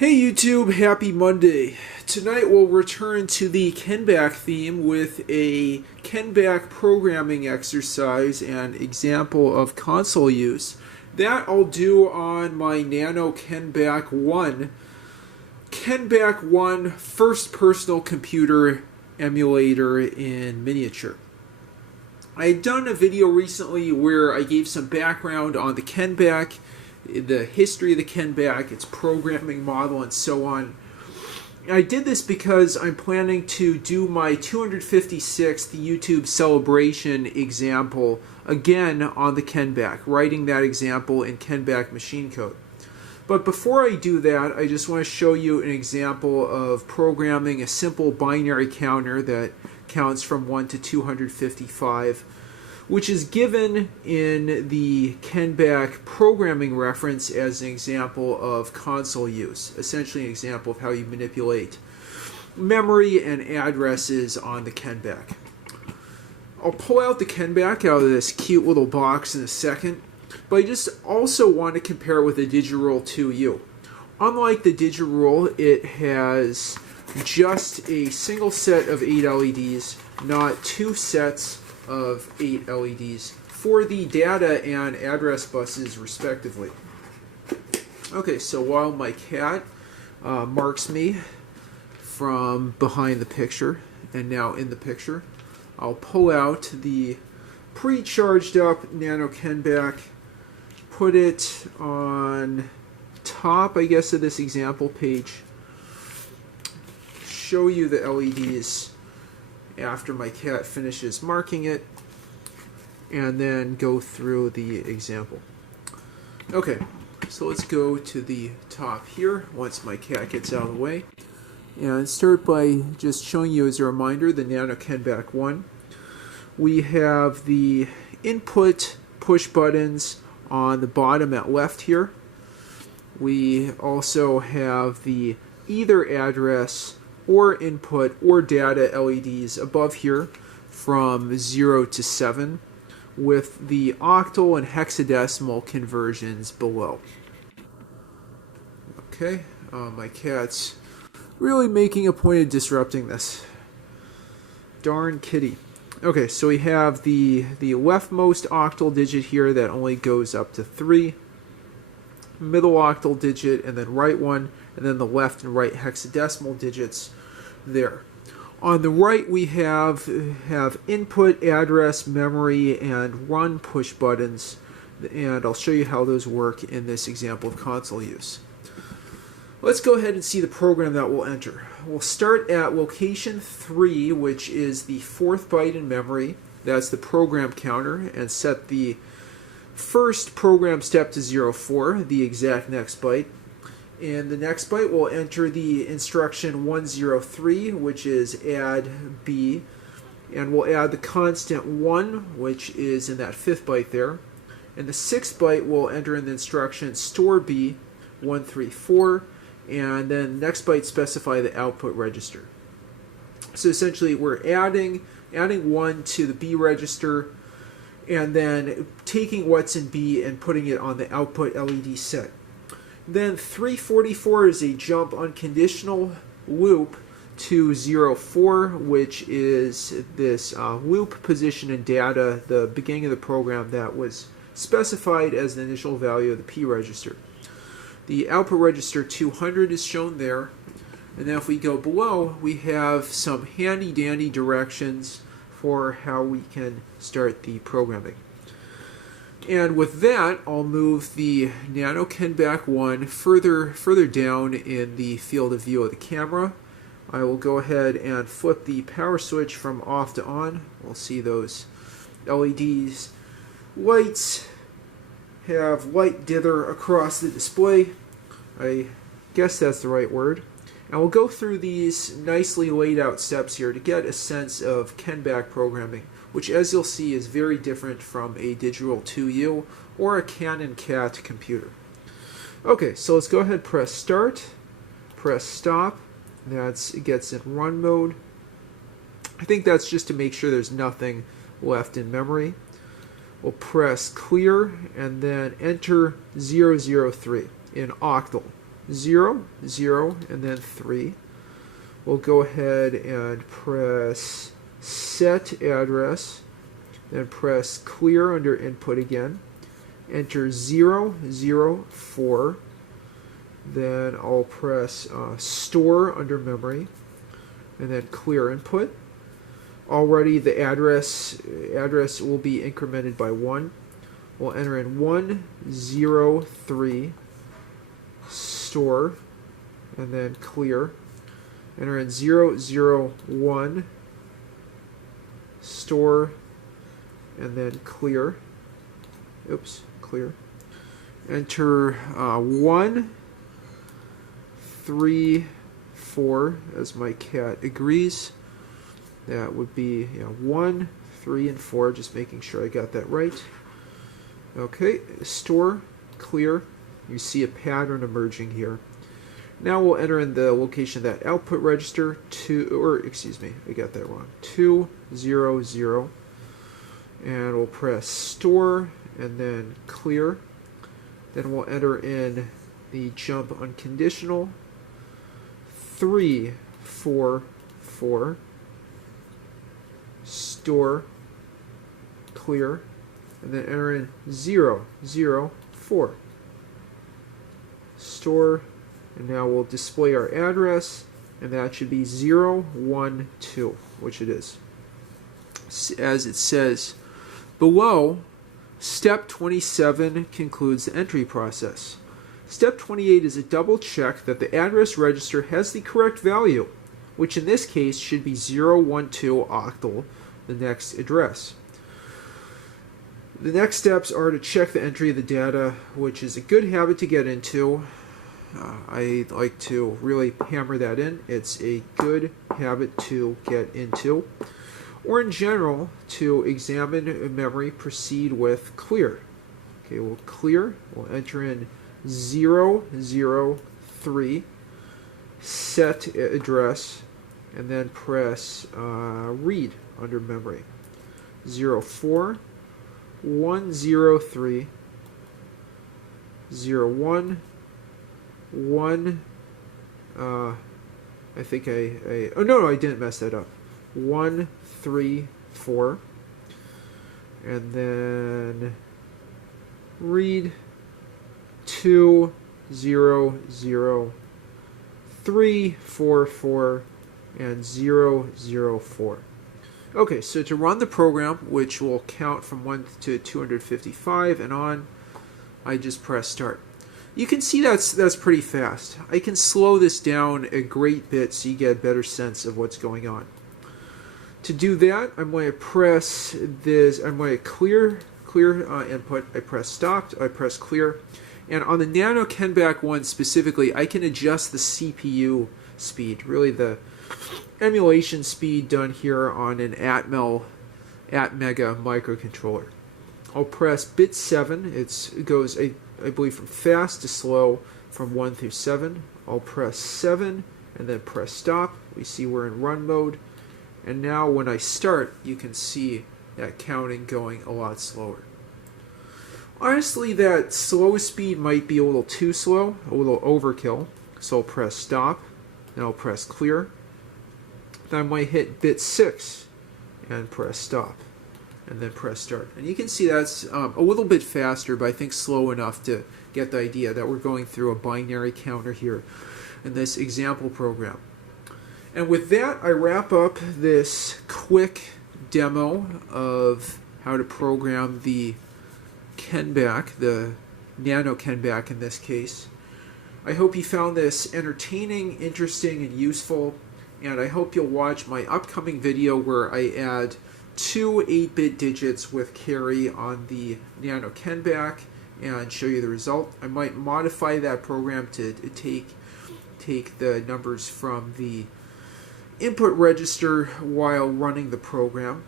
Hey YouTube, happy Monday. Tonight we'll return to the Kenbak theme with a Kenbak programming exercise and example of console use. That I'll do on my NanoKenbak-1. Kenbak-1 first personal computer emulator in miniature. I had done a video recently where I gave some background on the Kenbak, the history of the Kenbak, its programming model, and so on. I did this because I'm planning to do my 256th YouTube celebration example again on the Kenbak, writing that example in Kenbak machine code. But before I do that, I just want to show you an example of programming a simple binary counter that counts from 1 to 255, which is given in the Kenbak programming reference as an example of console use, essentially an example of how you manipulate memory and addresses on the Kenbak. I'll pull out the Kenbak out of this cute little box in a second, but I just also want to compare it with the Digirule 2U. Unlike the Digirule, it has just a single set of 8 LEDs, not two sets of 8 LEDs for the data and address buses respectively. Okay, so while my cat marks me from behind the picture and now in the picture, I'll pull out the pre-charged up NanoKenbak, put it on top, I guess, of this example page, show you the LEDs after my cat finishes marking it, and then go through the example. Okay, so let's go to the top here once my cat gets out of the way, and start by just showing you as a reminder the NanoKenbak-1. We have the input push buttons on the bottom at left here. We also have the either address or input or data LEDs above here from 0 to 7, with the octal and hexadecimal conversions below. Okay, my cat's really making a point of disrupting this. Darn kitty. Okay, so we have the leftmost octal digit here that only goes up to 3, middle octal digit, and then right one, and then the left and right hexadecimal digits there. On the right we have input, address, memory, and run push buttons, and I'll show you how those work in this example of console use. Let's go ahead and see the program that we'll enter. We'll start at location 3, which is the 4th byte in memory. That's the program counter, and set the first program step to 04, the exact next byte. In the next byte, we'll enter the instruction 103, which is add B, and we'll add the constant 1, which is in that 5th byte there. In the 6th byte, we'll enter in the instruction store B, 134, and then next byte specify the output register. So essentially, we're adding 1 to the B register, and then taking what's in B and putting it on the output LED set. Then 344 is a jump unconditional loop to 04, which is this loop position in data, the beginning of the program that was specified as the initial value of the P register. The output register 200 is shown there, and then if we go below, we have some handy-dandy directions for how we can start the programming. And with that, I'll move the NanoKenbak-1 further down in the field of view of the camera. I will go ahead and flip the power switch from off to on. We'll see those LEDs. Lights have light dither across the display. I guess that's the right word. And we'll go through these nicely laid out steps here to get a sense of Kenbak programming, which, as you'll see, is very different from a Digirule 2U or a Canon CAT computer. Okay, so let's go ahead and press start, press stop. It gets in run mode. I think that's just to make sure there's nothing left in memory. We'll press clear and then enter 003 in octal. 0, 0, and then 3. We'll go ahead and press set address, then press clear under input again. Enter 0, 0, 4. Then I'll press store under memory, and then clear input. Already the address will be incremented by 1. We'll enter in 1, 0, 3, store, and then clear. Enter in 0, 0, 1, store, and then clear. Oops, clear. Enter 1, 3, 4, as my cat agrees. That would be 1, 3, and 4, just making sure I got that right. Okay, store, clear. You see a pattern emerging here. Now we'll enter in the location of that output register, I got that wrong, 2, 0, 0. And we'll press store and then clear. Then we'll enter in the jump unconditional, 3, 4, 4. Store, clear, and then enter in 0, 0, 4. Store, and now we'll display our address, and that should be 0, 1, 2, which it is. As it says below, step 27 concludes the entry process. Step 28 is a double check that the address register has the correct value, which in this case should be 012 octal, the next address. The next steps are to check the entry of the data, which is a good habit to get into. I like to really hammer that in. It's a good habit to get into. Or in general, to examine memory, proceed with clear. Okay, we'll clear. We'll enter in 0, 0, 3, set address, and then press read under memory. 0, 4, 1, 0, 3, 0, 1, 1, I think oh no, I didn't mess that up. 1, 3, 4, and then read 2, 0, 0, 3, 4, 4, and 0, 0, 4. Okay, so to run the program, which will count from 1 to 255 and on, I just press start. You can see that's pretty fast. I can slow this down a great bit so you get a better sense of what's going on. To do that, I'm going to press this. I'm going to clear input. I press stop. I press clear. And on the NanoKenbak-1 specifically, I can adjust the CPU speed, really the emulation speed done here on an Atmel Atmega microcontroller. I'll press bit 7. It goes, I believe, from fast to slow from 1 through 7. I'll press 7 and then press stop. We see we're in run mode. And now when I start, you can see that counting going a lot slower. Honestly, that slow speed might be a little too slow, a little overkill. So I'll press stop, then I'll press clear. Then I might hit bit 6 and press stop, and then press start. And you can see that's a little bit faster, but I think slow enough to get the idea that we're going through a binary counter here in this example program. And with that, I wrap up this quick demo of how to program the Kenbak, the NanoKenbak in this case. I hope you found this entertaining, interesting, and useful, and I hope you'll watch my upcoming video where I add 2 8-bit digits with carry on the NanoKenbak and show you the result. I might modify that program to take the numbers from the input register while running the program.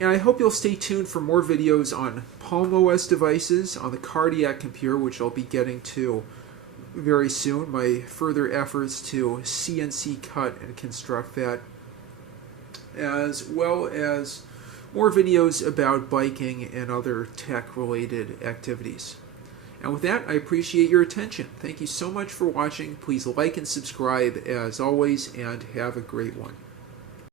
And I hope you'll stay tuned for more videos on Palm OS devices, on the Cardiac computer, which I'll be getting to very soon, my further efforts to CNC cut and construct that, as well as more videos about biking and other tech-related activities. And with that, I appreciate your attention. Thank you so much for watching. Please like and subscribe as always, and have a great one.